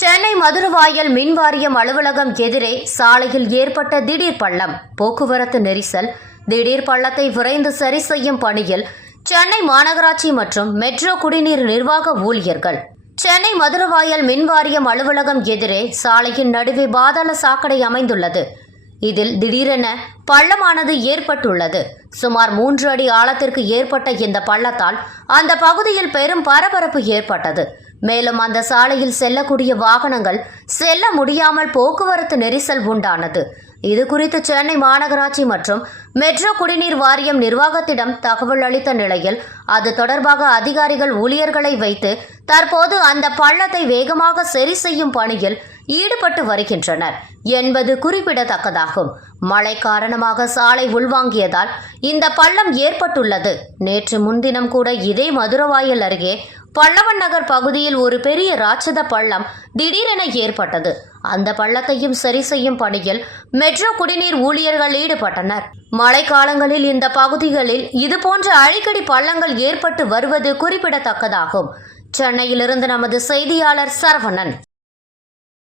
சென்னை மதுரவாயல் மின்வாரியம் அலுவலகம் எதிரே சாலையில் ஏற்பட்ட திடீர் பள்ளம், போக்குவரத்து நெரிசல். திடீர் பள்ளத்தை விரைந்து சரி செய்யும் பணியில் சென்னை மாநகராட்சி மற்றும் மெட்ரோ குடிநீர் நிர்வாக ஊழியர்கள். சென்னை மதுரவாயல் மின்வாரியம் அலுவலகம் எதிரே சாலையின் நடுவே பாதாள சாக்கடை அமைந்துள்ளது. இதில் திடீரென பள்ளமானது ஏற்பட்டுள்ளது. சுமார் 3 அடி ஆழத்திற்கு ஏற்பட்ட இந்த பள்ளத்தால் அந்த பகுதியில் பெரும் பரபரப்பு ஏற்பட்டது. மேலும் அந்த சாலையில் செல்லக்கூடிய வாகனங்கள் செல்ல முடியாமல் போக்குவரத்து நெரிசல் உண்டானது. இது குறித்து சென்னை மாநகராட்சி மற்றும் மெட்ரோ குடிநீர் வாரியம் நிர்வாகத்திடம் தகவல் அளித்த நிலையில் அது தொடர்பாக அதிகாரிகள் ஊழியர்களை வைத்து தற்போது அந்த பள்ளத்தை வேகமாக சரி செய்யும் பணியில் ஈடுபட்டு வருகின்றனர் என்பது குறிப்பிடத்தக்கதாகும். மழை காரணமாக சாலை உள்வாங்கியதால் இந்த பள்ளம் ஏற்பட்டுள்ளது. நேற்று முன்தினம் கூட இதே மதுரவாயல் அருகே பல்லவன் நகர் பகுதியில் ஒரு பெரிய ராட்சத பள்ளம் திடீரென ஏற்பட்டது. அந்த பள்ளத்தையும் சரி செய்யும் பணியில் மெட்ரோ குடிநீர் ஊழியர்கள் ஈடுபட்டனர். மழை காலங்களில் இந்த பகுதிகளில் இதுபோன்ற அடிக்கடி பள்ளங்கள் ஏற்பட்டு வருவது குறிப்பிடத்தக்கதாகும். சென்னையிலிருந்து நமது செய்தியாளர் சரவணன்.